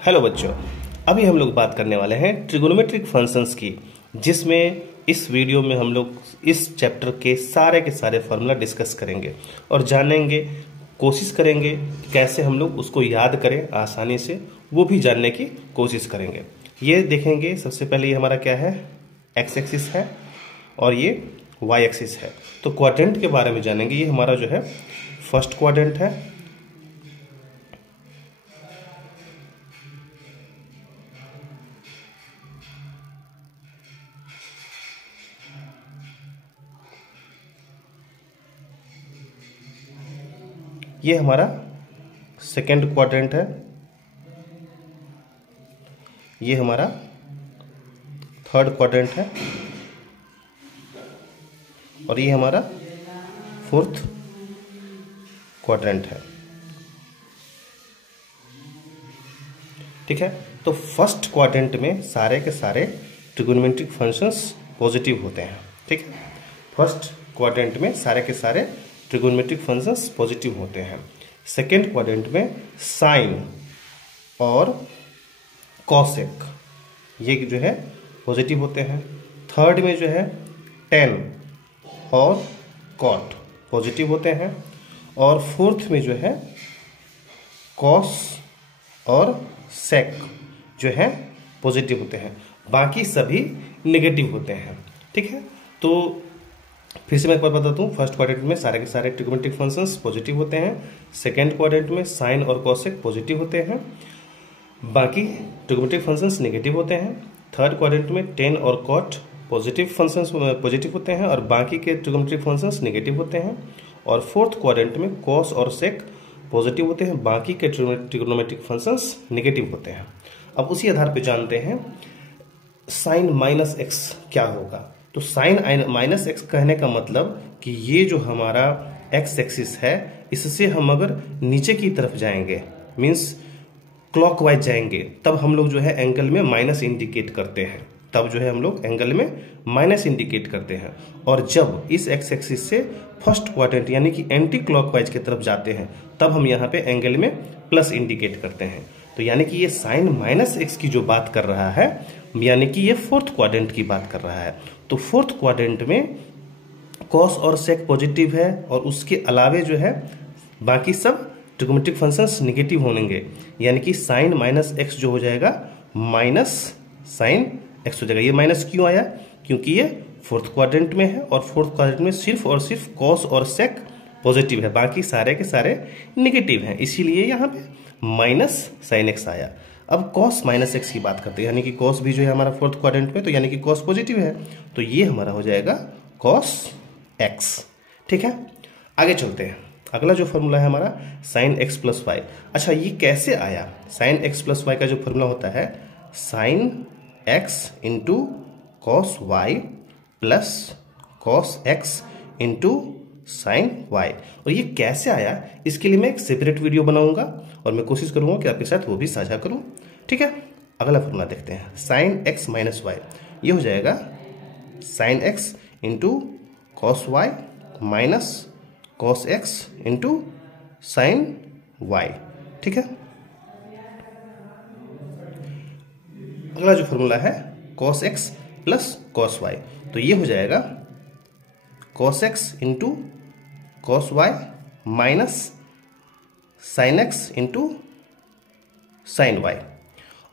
Hello बच्चों, अभी हम लोग बात करने वाले हैं ट्रिगोनोमेट्रिक फंक्शंस की, जिसमें इस वीडियो में हम लोग इस चैप्टर के सारे फार्मूला डिस्कस करेंगे और जानेंगे, कोशिश करेंगे कैसे हम लोग उसको याद करें आसानी से, वो भी जानने की कोशिश करेंगे। ये देखेंगे सबसे पहले ये हमारा क्या है, एक्स एक्सिस है और ये वाई एक्सिस है। तो क्वाड्रेंट के बारे में जानेंगे। ये हमारा जो है फर्स्ट क्वाड्रेंट है, ये हमारा सेकेंड क्वाड्रेंट है, ये हमारा थर्ड क्वाड्रेंट है और ये हमारा फोर्थ क्वाड्रेंट है। ठीक है, तो फर्स्ट क्वाड्रेंट में सारे के सारे ट्रिगोनोमेट्रिक फंक्शंस पॉजिटिव होते हैं। ठीक है, फर्स्ट क्वाड्रेंट में सारे के सारे ट्रिगोनोमेट्रिक फंक्शंस पॉजिटिव होते हैं। सेकेंड क्वाड्रेंट में साइन और कॉसेक ये जो है पॉजिटिव होते हैं। थर्ड में जो है टेन और कॉट पॉजिटिव होते हैं और फोर्थ में जो है कॉस और सेक जो है पॉजिटिव होते हैं, बाकी सभी नेगेटिव होते हैं। ठीक है, तो फिर से मैं एक बार बताता हूँ, फर्स्ट क्वाड्रेंट में सारे के सारे ट्रिगोनोमेट्रिक फंक्शंस पॉजिटिव होते हैं। सेकेंड क्वाड्रेंट में साइन और कॉसेक पॉजिटिव होते हैं, बाकी ट्रिगोनोमेट्रिक फंक्शंस नेगेटिव होते हैं। थर्ड क्वाड्रेंट में टेन और कॉट पॉजिटिव फंक्शंस पॉजिटिव होते हैं और बाकी के ट्रिगोनोमेट्रिक फंक्शंस नेगेटिव होते हैं। और फोर्थ क्वाड्रेंट में कॉस और सेक पॉजिटिव होते हैं, बाकी के ट्रिगोनोमेट्रिक फंक्शंस नेगेटिव होते हैं। अब उसी आधार पर जानते हैं साइन माइनस एक्स क्या होगा। तो साइन माइनस एक्स कहने का मतलब कि ये जो हमारा एक्स एक्सिस है, इससे हम अगर नीचे की तरफ जाएंगे, मीन्स क्लॉकवाइज जाएंगे, तब हम लोग जो है एंगल में माइनस इंडिकेट करते हैं। तब जो है हम लोग एंगल में माइनस इंडिकेट करते हैं। और जब इस एक्स एक्सिस से फर्स्ट क्वाड्रेंट यानी कि एंटी क्लॉकवाइज की तरफ जाते हैं, तब हम यहाँ पे एंगल में प्लस इंडिकेट करते हैं। तो यानी कि ये साइन माइनस एक्स की जो बात कर रहा है, यानी कि ये फोर्थ क्वाड्रेंट की बात कर रहा है। तो फोर्थ क्वाड्रेंट में कॉस और सेक पॉजिटिव है और उसके अलावे जो है बाकी सब ट्रिगोनोमेट्रिक फंक्शंस नेगेटिव होंगे, यानी कि साइन माइनस एक्स जो हो जाएगा माइनस साइन एक्स हो जाएगा। ये माइनस क्यों आया? क्योंकि ये फोर्थ क्वाड्रेंट में है और फोर्थ क्वाड्रेंट में सिर्फ और सिर्फ कॉस और सेक पॉजिटिव है, बाकी सारे के सारे नेगेटिव हैं, इसीलिए यहाँ पे माइनस साइन एक्स आया। अब कॉस माइनस एक्स की बात करते हैं, यानी कि कॉस भी जो है हमारा फोर्थ क्वाड्रेंट में, तो यानी कि कॉस पॉजिटिव है, तो ये हमारा हो जाएगा कॉस एक्स। ठीक है, आगे चलते हैं। अगला जो फॉर्मूला है हमारा साइन एक्स प्लस वाई। अच्छा, ये कैसे आया? साइन एक्स प्लस वाई का जो फॉर्मूला होता है sine x into cos y plus cos x into sine y. और ये कैसे आया, इसके लिए मैं एक सेपरेट वीडियो बनाऊंगा और मैं कोशिश करूंगा कि आपके साथ वो भी साझा करूं। ठीक है, अगला फॉर्मूला देखते हैं, साइन एक्स माइनस वाई। ये हो जाएगा sine x into cos y minus cos x into sine y. ठीक है, अगला जो फॉर्मूला है cos x plus cos y, तो ये हो जाएगा cos x into cos y minus sine x into sine y.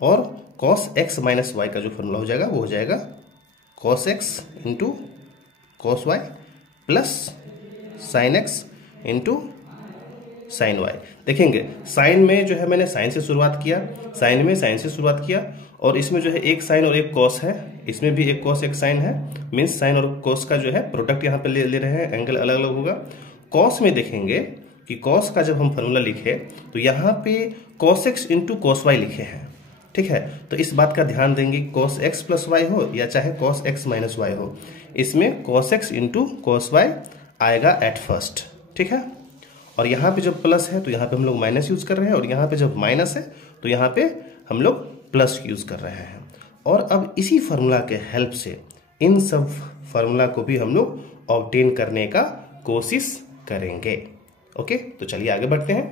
और कॉस एक्स माइनस वाई का जो फॉर्मूला हो जाएगा वो हो जाएगा cos x into cos y plus sine x into sine y. देखेंगे साइन में जो है मैंने साइन से शुरुआत किया, साइन में साइन से शुरुआत किया, और इसमें जो है एक साइन और एक कॉस है, इसमें भी एक कॉस एक साइन है, मीन्स साइन और कॉस का जो है प्रोडक्ट यहाँ पे ले रहे हैं, एंगल अलग अलग होगा। कॉस में देखेंगे कि कॉस का जब हम फॉर्मूला लिखे तो यहाँ पे cos x into cos y लिखे हैं। ठीक है, तो इस बात का ध्यान देंगे, कॉस एक्स प्लस वाई हो या चाहे कॉस एक्स माइनस वाई हो, इसमें cos x into cos y आएगा एट फर्स्ट। ठीक है, और यहाँ पे जब प्लस है तो यहाँ पे हम लोग माइनस यूज कर रहे हैं, और यहाँ पे जब माइनस है तो यहाँ पे हम लोग प्लस यूज कर रहे हैं। और अब इसी फार्मूला के हेल्प से इन सब फार्मूला को भी हम लोग ऑब्टेन करने का कोशिश करेंगे। ओके, तो चलिए आगे बढ़ते हैं।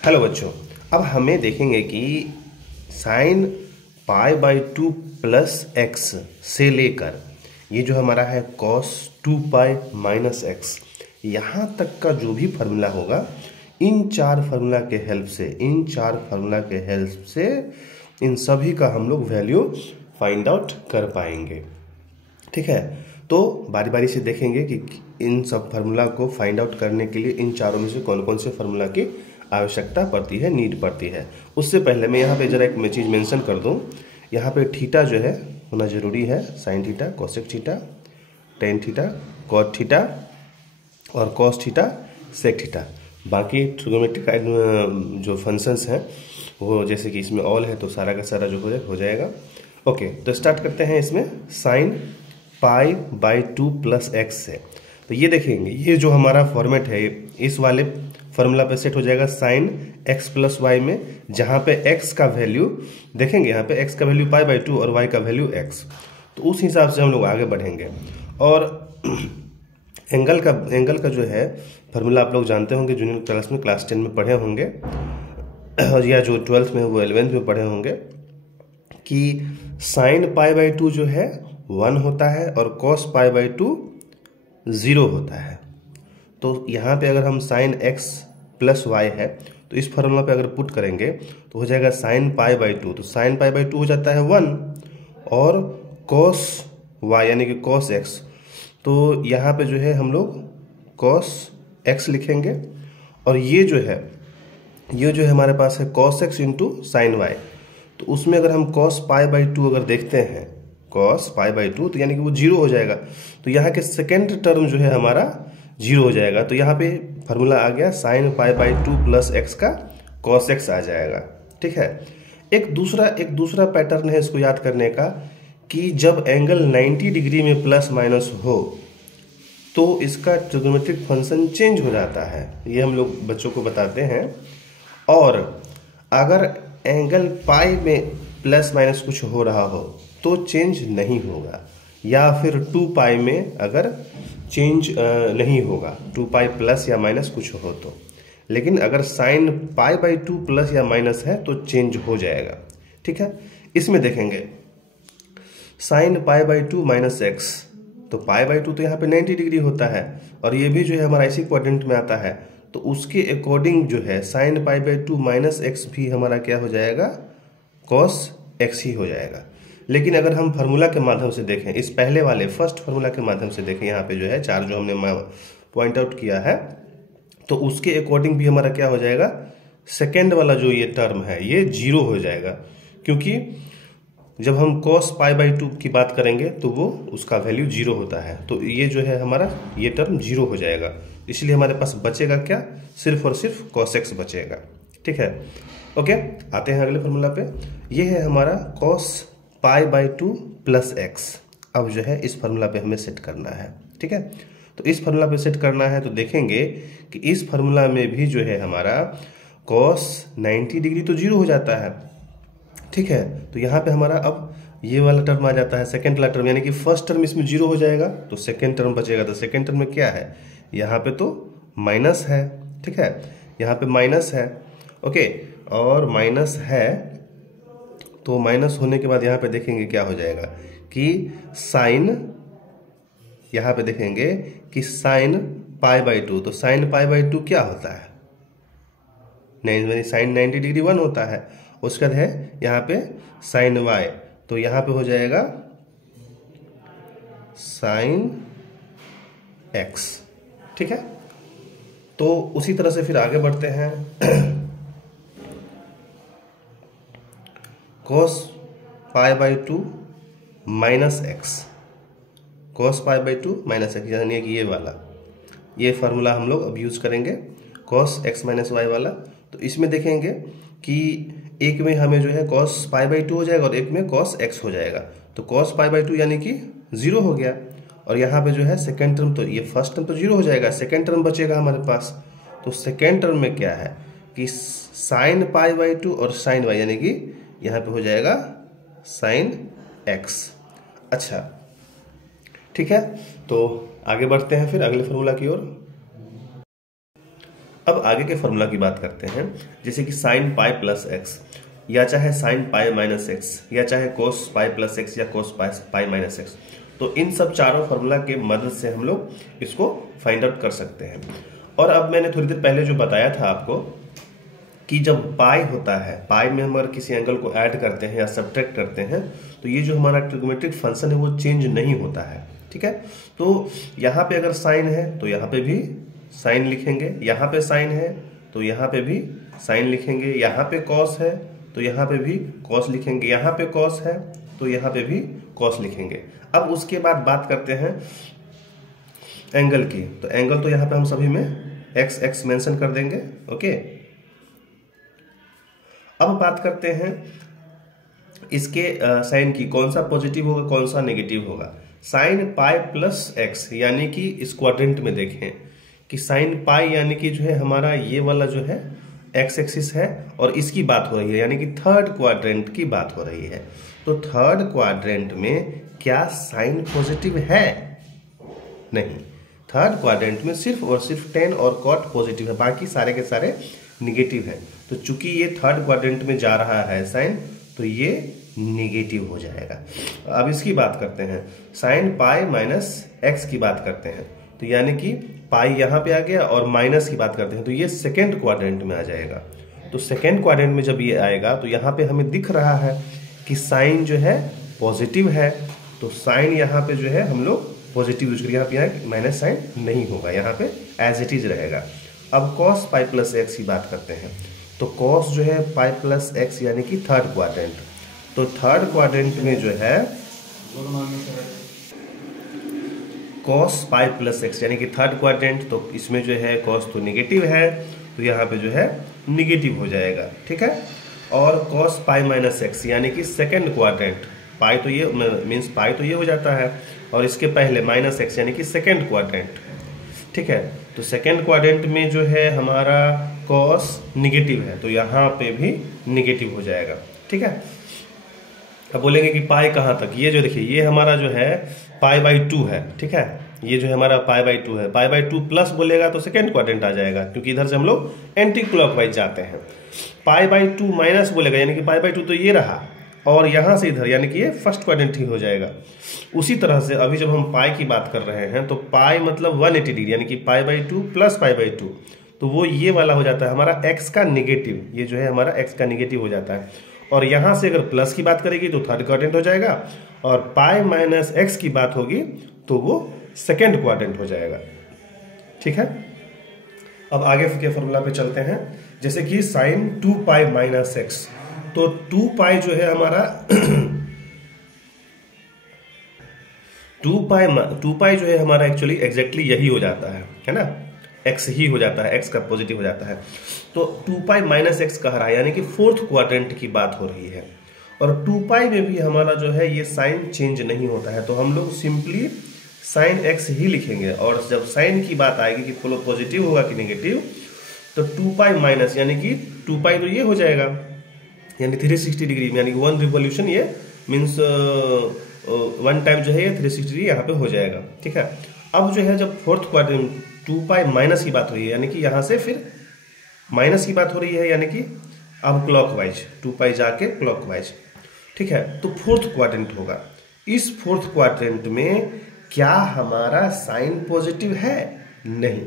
हेलो बच्चों, अब हमें देखेंगे कि sine pi by 2 plus x से लेकर ये जो हमारा है कॉस 2 पाई माइनस एक्स, यहाँ तक का जो भी फार्मूला होगा, इन चार फार्मूला के हेल्प से इन सभी का हम लोग वैल्यू फाइंड आउट कर पाएंगे। ठीक है, तो बारी बारी से देखेंगे कि इन सब फार्मूला को फाइंड आउट करने के लिए इन चारों में से कौन कौन से फार्मूला की आवश्यकता पड़ती है, नीड पड़ती है। उससे पहले मैं यहाँ पे जरा एक चीज़ मेंशन कर दूँ। यहाँ पे थीटा जो है होना जरूरी है, sine theta, cosec theta, tan theta, cot theta और कॉस थीटा, सेक थीटा। बाकी ट्रिगोनोमेट्रिक जो फंक्शंस हैं वो जैसे कि इसमें ऑल है तो सारा का सारा जो हो जाएगा। ओके, तो स्टार्ट करते हैं इसमें sine pi by 2 plus x से। तो ये देखेंगे, ये जो हमारा फॉर्मेट है इस वाले फॉर्मूला पे सेट हो जाएगा साइन एक्स प्लस वाई में, जहाँ पे एक्स का वैल्यू देखेंगे, यहाँ पे एक्स का वैल्यू पाई बाई 2 और वाई का वैल्यू एक्स। तो उस हिसाब से हम लोग आगे बढ़ेंगे। और एंगल का जो है फार्मूला आप लोग जानते होंगे, जूनियर क्लास में क्लास 10 में पढ़े होंगे, या जो 12th में वो 11th में पढ़े होंगे कि साइन पाई बाई 2 जो है 1 होता है और कॉस पाई बाई 2 0 होता है। तो यहाँ पे अगर हम साइन एक्स प्लस वाई है तो इस फार्मूला पे अगर पुट करेंगे तो हो जाएगा साइन पाई बाई 2, तो साइन पाई बाई 2 हो जाता है 1 और कॉस वाई यानी कि कॉस एक्स, तो यहाँ पे जो है हम लोग कॉस एक्स लिखेंगे। और ये जो है हमारे पास है cos x into sine y, तो उसमें अगर हम कॉस पाई बाई 2 अगर देखते हैं, कॉस पाई बाई 2, तो यानी कि वो 0 हो जाएगा। तो यहाँ के सेकेंड टर्म जो है हमारा 0 हो जाएगा। तो यहाँ पे फार्मूला आ गया sine pi by 2 plus x का कॉस एक्स आ जाएगा। ठीक है, एक दूसरा पैटर्न है इसको याद करने का कि जब एंगल 90 डिग्री में प्लस माइनस हो तो इसका ट्रिगोनोमेट्रिक फंक्शन चेंज हो जाता है, ये हम लोग बच्चों को बताते हैं। और अगर एंगल पाई में प्लस माइनस कुछ हो रहा हो तो चेंज नहीं होगा, या फिर 2 पाई में अगर चेंज नहीं होगा, 2 पाई प्लस या माइनस कुछ हो तो। लेकिन अगर साइन पाई बाई 2 प्लस या माइनस है तो चेंज हो जाएगा। ठीक है, इसमें देखेंगे sine pi by 2 minus x, तो पाई बाई 2 तो यहाँ पे 90 डिग्री होता है और ये भी जो है हमारा इसी क्वाड्रेंट में आता है, तो उसके अकॉर्डिंग जो है sine pi by 2 minus x भी हमारा क्या हो जाएगा, कॉस एक्स ही हो जाएगा। लेकिन अगर हम फार्मूला के माध्यम से देखें, इस पहले वाले फर्स्ट फार्मूला के माध्यम से देखें, यहाँ पे जो है चार जो हमने पॉइंट आउट किया है, तो उसके अकॉर्डिंग भी हमारा क्या हो जाएगा, सेकेंड वाला जो ये टर्म है ये 0 हो जाएगा। क्योंकि जब हम cos पाई बाई 2 की बात करेंगे तो वो उसका वैल्यू 0 होता है, तो ये जो है हमारा ये टर्म 0 हो जाएगा। इसलिए हमारे पास बचेगा क्या, सिर्फ और सिर्फ cos x बचेगा। ठीक है, ओके, आते हैं अगले फार्मूला पे। ये है हमारा cos pi by 2 plus x. अब जो है इस फार्मूला पे हमें सेट करना है। ठीक है, तो इस फार्मूला पे सेट करना है तो देखेंगे कि इस फार्मूला में भी जो है हमारा cos 90 डिग्री तो 0 हो जाता है। ठीक है, तो यहाँ पे हमारा अब ये वाला टर्म आ जाता है, सेकेंड वाला टर्म, यानी कि फर्स्ट टर्म इसमें 0 हो जाएगा तो सेकेंड टर्म बचेगा। तो सेकेंड टर्म में क्या है, यहाँ पे तो माइनस है। ठीक है, यहाँ पे माइनस है। ओके, और माइनस है तो माइनस होने के बाद यहाँ पे देखेंगे क्या हो जाएगा कि साइन, यहाँ पे देखेंगे कि साइन पाई बाई 2, तो साइन पाई बाई 2 क्या होता है, साइन 90 डिग्री 1 होता है। उसके बाद है यहाँ पे साइन वाई, तो यहाँ पे हो जाएगा साइन एक्स। ठीक है, तो उसी तरह से फिर आगे बढ़ते हैं। cos pi by 2 minus x, cos pi by 2 minus x, यानी कि ये फार्मूला हम लोग अब यूज करेंगे, cos x माइनस वाई वाला। तो इसमें देखेंगे कि एक में हमें जो है cos पाई बाई 2 हो जाएगा और एक में cos x हो जाएगा। तो cos पाई बाई 2 यानी कि 0 हो गया, और यहाँ पे जो है सेकेंड टर्म, तो ये फर्स्ट टर्म तो 0 हो जाएगा, सेकेंड टर्म बचेगा हमारे पास। तो सेकेंड टर्म में क्या है कि साइन पाई बाई 2 और साइन वाई, यानी कि यहाँ पे हो जाएगा साइन x। अच्छा, ठीक है, तो आगे बढ़ते हैं फिर अगले फार्मूला की ओर। अब आगे के फॉर्मूला की बात करते हैं, जैसे कि साइन पाई प्लस एक्स, या चाहे साइन पाई माइनस एक्स, या चाहे कोस पाई प्लस एक्स, या कोस पाई माइनस एक्स। तो इन सब चारों फॉर्मूला के मदद से हम लोग इसको फाइंड आउट कर सकते हैं। और अब मैंने थोड़ी देर पहले जो बताया था आपको कि जब पाई होता है, पाई में हम अगर किसी एंगल को ऐड करते हैं या सब्ट्रैक्ट करते हैं, तो ये जो हमारा ट्रिग्नोमेट्रिक फंक्शन है वो चेंज नहीं होता है। ठीक है, तो यहाँ पे अगर साइन है तो यहाँ पे भी साइन लिखेंगे, यहाँ पे साइन है तो यहाँ पे भी साइन लिखेंगे, यहाँ पे कॉस है तो यहाँ पे भी कॉस लिखेंगे, यहाँ पे कॉस है तो यहाँ पे भी कॉस लिखेंगे। अब उसके बाद बात करते हैं एंगल की, तो एंगल तो यहाँ पे हम सभी में एक्स एक्स मेंशन कर देंगे। ओके, अब बात करते हैं इसके साइन की, कौन सा पॉजिटिव होगा कौन सा नेगेटिव होगा। साइन पाई प्लस एक्स, यानी कि इस क्वाड्रेंट में देखें कि साइन पाई यानी कि जो है हमारा ये वाला जो है एक्स एक्सिस है, और इसकी बात हो रही है, यानी कि थर्ड क्वाड्रेंट की बात हो रही है। तो थर्ड क्वाड्रेंट में क्या साइन पॉजिटिव है? नहीं, थर्ड क्वाड्रेंट में सिर्फ और सिर्फ टेन और कॉट पॉजिटिव है, बाकी सारे के सारे निगेटिव है। तो चूंकि ये थर्ड क्वाड्रेंट में जा रहा है साइन, तो ये निगेटिव हो जाएगा। अब इसकी बात करते हैं, साइन पाई माइनस एक्स की बात करते हैं, तो यानी कि पाई यहाँ पे आ गया, और माइनस की बात करते हैं तो ये सेकेंड क्वाड्रेंट में आ जाएगा। तो सेकेंड क्वाड्रेंट में जब ये आएगा तो यहाँ पे हमें दिख रहा है कि साइन जो है पॉजिटिव है, तो साइन यहाँ पे जो है हम लोग पॉजिटिव यूज करेंगे, यहाँ पे यहाँ माइनस साइन नहीं होगा, यहाँ पे एज इट इज रहेगा। अब कॉस पाई प्लस एक्स की बात करते हैं, तो कॉस जो है पाई प्लस एक्स यानी कि थर्ड क्वाड्रेंट, तो थर्ड क्वाड्रेंट में जो है कॉस पाई प्लस एक्स यानी कि थर्ड क्वाड्रेंट, तो इसमें जो है कॉस तो निगेटिव है, तो यहाँ पे जो है निगेटिव हो जाएगा। ठीक है, और कॉस पाई माइनस एक्स यानी कि सेकेंड क्वाड्रेंट, पाई तो ये मीन्स पाई तो ये हो जाता है, और इसके पहले माइनस एक्स यानी कि सेकेंड क्वाड्रेंट। ठीक है, तो सेकेंड क्वाड्रेंट में जो है हमारा कॉस निगेटिव है, तो यहाँ पे भी निगेटिव हो जाएगा। ठीक है, अब बोलेंगे कि पाई कहाँ तक, ये जो देखिए ये हमारा जो है पाई बाई 2 है। ठीक है, ये जो है हमारा पाई बाई 2 है, पाई बाई 2 प्लस बोलेगा तो सेकेंड क्वाड्रेंट आ जाएगा, क्योंकि इधर से हम लोग एंटी क्लॉकवाइज जाते हैं। पाई बाई 2 माइनस बोलेगा यानी कि पाई बाई 2 तो ये रहा, और यहाँ से इधर यानी कि ये फर्स्ट क्वाड्रेंट ही हो जाएगा। उसी तरह से अभी जब हम पाई की बात कर रहे हैं, तो पाई मतलब 180 डिग्री यानी कि pi by 2 plus pi by 2, तो वो ये वाला हो जाता है हमारा एक्स का निगेटिव, ये जो है हमारा एक्स का निगेटिव हो जाता है। और यहाँ से अगर प्लस की बात करेगी तो थर्ड क्वाड्रेंट हो जाएगा, और पाई माइनस एक्स की बात होगी तो वो सेकेंड क्वाड्रेंट हो जाएगा। ठीक है, अब आगे के फॉर्मूला पे चलते हैं, जैसे कि साइन 2 पाई माइनस एक्स, तो 2 पाई जो है हमारा 2 पाई जो है हमारा एक्चुअली एग्जैक्टली यही हो जाता है ना, एक्स ही हो जाता है, एक्स का पॉजिटिव हो जाता है। तो 2 पाई माइनस एक्स कह रहा है, यानी कि फोर्थ क्वाड्रेंट की बात हो रही है, और 2 पाई में भी हमारा जो है ये साइन चेंज नहीं होता है, तो हम लोग सिंपली साइन एक्स ही लिखेंगे। और जब साइन की बात आएगी कि पॉजिटिव होगा कि नेगेटिव, तो 2 पाई माइनस यानी कि 2 पाई तो ये हो जाएगा, यानी 360 डिग्री, यानी कि 1 रिवोल्यूशन, ये मीन्स 1 टाइम जो है ये 360 डिग्री यहाँ पे हो जाएगा। ठीक है, अब जो है जब फोर्थ क्वाड्रेंट 2 पाई माइनस की बात हो रही है, यानी कि यहाँ से फिर माइनस की बात हो रही है, यानी कि अब क्लॉकवाइज 2 पाई जाके क्लॉकवाइज। ठीक है, तो फोर्थ क्वाड्रेंट होगा। इस फोर्थ क्वाड्रेंट में क्या हमारा साइन पॉजिटिव है? नहीं,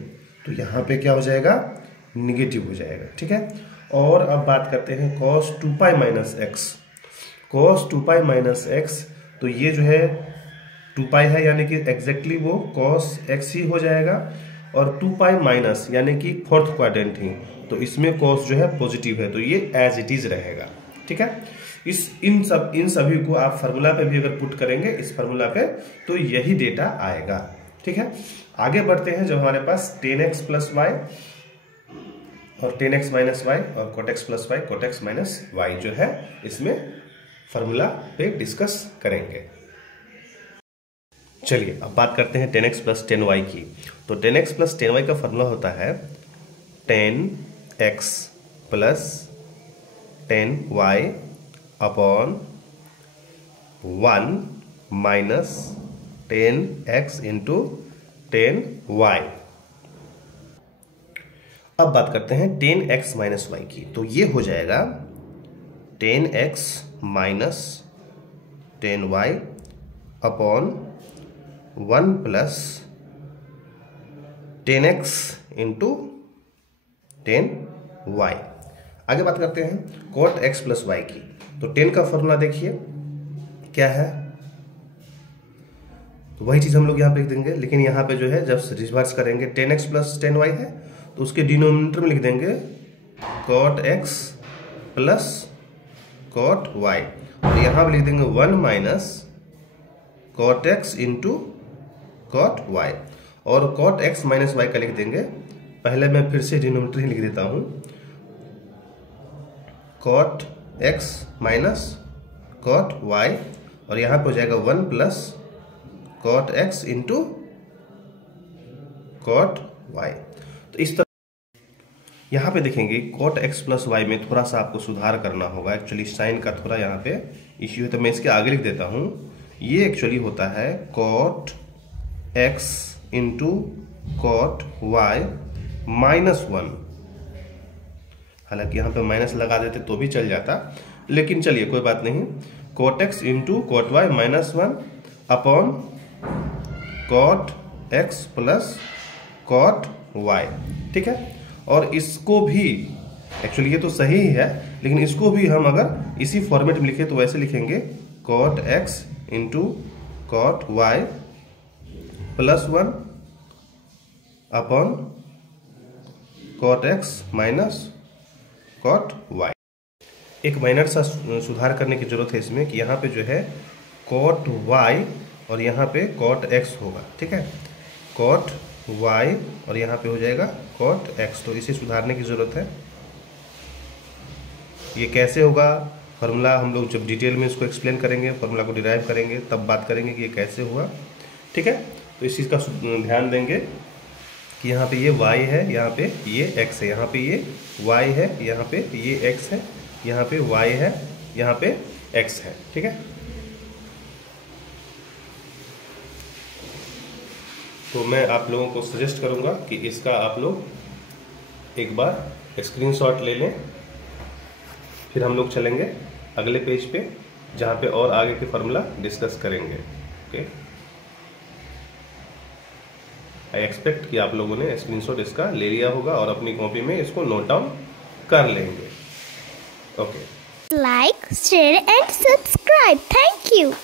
तो यहाँ पे क्या हो जाएगा, निगेटिव हो जाएगा। ठीक है, और अब बात करते हैं cos 2 pi minus x, cos 2 pi minus x, तो ये जो है 2 पाई है यानी कि एग्जैक्टली वो cos x ही हो जाएगा, और 2 पाई माइनस यानी कि फोर्थ क्वाड्रेंट ही, तो इसमें cos जो है पॉजिटिव है, तो ये एज इट इज रहेगा। ठीक है, इन सभी को आप फार्मूला पे भी अगर पुट करेंगे इस फार्मूला पे, तो यही डेटा आएगा। ठीक है, आगे बढ़ते हैं। जब हमारे पास tan x प्लस वाई और tan x माइनस वाई और cot x plus y cot x minus y जो है, इसमें फार्मूला पे डिस्कस करेंगे। चलिए अब बात करते हैं tan x plus tan y की। तो tan x plus tan y का फार्मूला होता है tan x plus tan y upon 1 minus tan x into tan y। अब बात करते हैं 10x माइनस वाई की। तो ये हो जाएगा 10x minus 10y upon 1 plus 10x into 10y। आगे बात करते हैं cot x प्लस वाई की। तो 10 का फॉर्मूला देखिए क्या है, तो वही चीज़ हम लोग यहाँ पे लिख देंगे, लेकिन यहाँ पे जो है जब रिवर्स करेंगे 10x प्लस 10y है तो उसके डिनोमिनेटर में लिख देंगे cot x plus cot y, और यहाँ पे लिख देंगे 1 minus cot x into cot y, और cot x माइनस y का लिख देंगे, पहले मैं फिर से डिनोमिनेटर ही लिख देता हूँ, cot x minus cot y, और यहाँ पे हो जाएगा 1 plus cot x into cot y। तो इस तरह यहाँ पे देखेंगे cot x प्लस y में थोड़ा सा आपको सुधार करना होगा। एक्चुअली साइन का थोड़ा यहाँ पे इश्यू है, तो मैं इसके आगे लिख देता हूँ। ये एक्चुअली होता है cot x into cot y minus 1। हालांकि यहाँ पे माइनस लगा देते तो भी चल जाता, लेकिन चलिए कोई बात नहीं। cot x into cot y minus 1 upon cot x plus cot y, ठीक है। और इसको भी एक्चुअली ये तो सही ही है, लेकिन इसको भी हम अगर इसी फॉर्मेट में लिखे तो वैसे लिखेंगे cot x into cot y plus 1 upon cot x minus cot y। एक माइनर सा सुधार करने की जरूरत है इसमें कि यहाँ पे जो है cot y और यहाँ पे cot x होगा, ठीक है। cot y और यहाँ पे हो जाएगा cot x, तो इसे सुधारने की ज़रूरत है। ये कैसे होगा फार्मूला हम लोग जब डिटेल में इसको एक्सप्लेन करेंगे, फार्मूला को डिराइव करेंगे, तब बात करेंगे कि ये कैसे हुआ, ठीक है। तो इस चीज़ का ध्यान देंगे कि यहाँ पे ये y है, यहाँ पे ये x है, यहाँ पे ये y है, यहाँ पे ये x है, यहाँ पे y है, यहाँ पे x है, ठीक है। तो मैं आप लोगों को सजेस्ट करूंगा कि इसका आप लोग एक बार स्क्रीनशॉट ले लें, फिर हम लोग चलेंगे अगले पेज पे जहाँ पे और आगे के फार्मूला डिस्कस करेंगे। ओके, आई एक्सपेक्ट कि आप लोगों ने स्क्रीनशॉट इसका ले लिया होगा और अपनी कॉपी में इसको नोट डाउन कर लेंगे। Okay, like, share and subscribe. Thank you.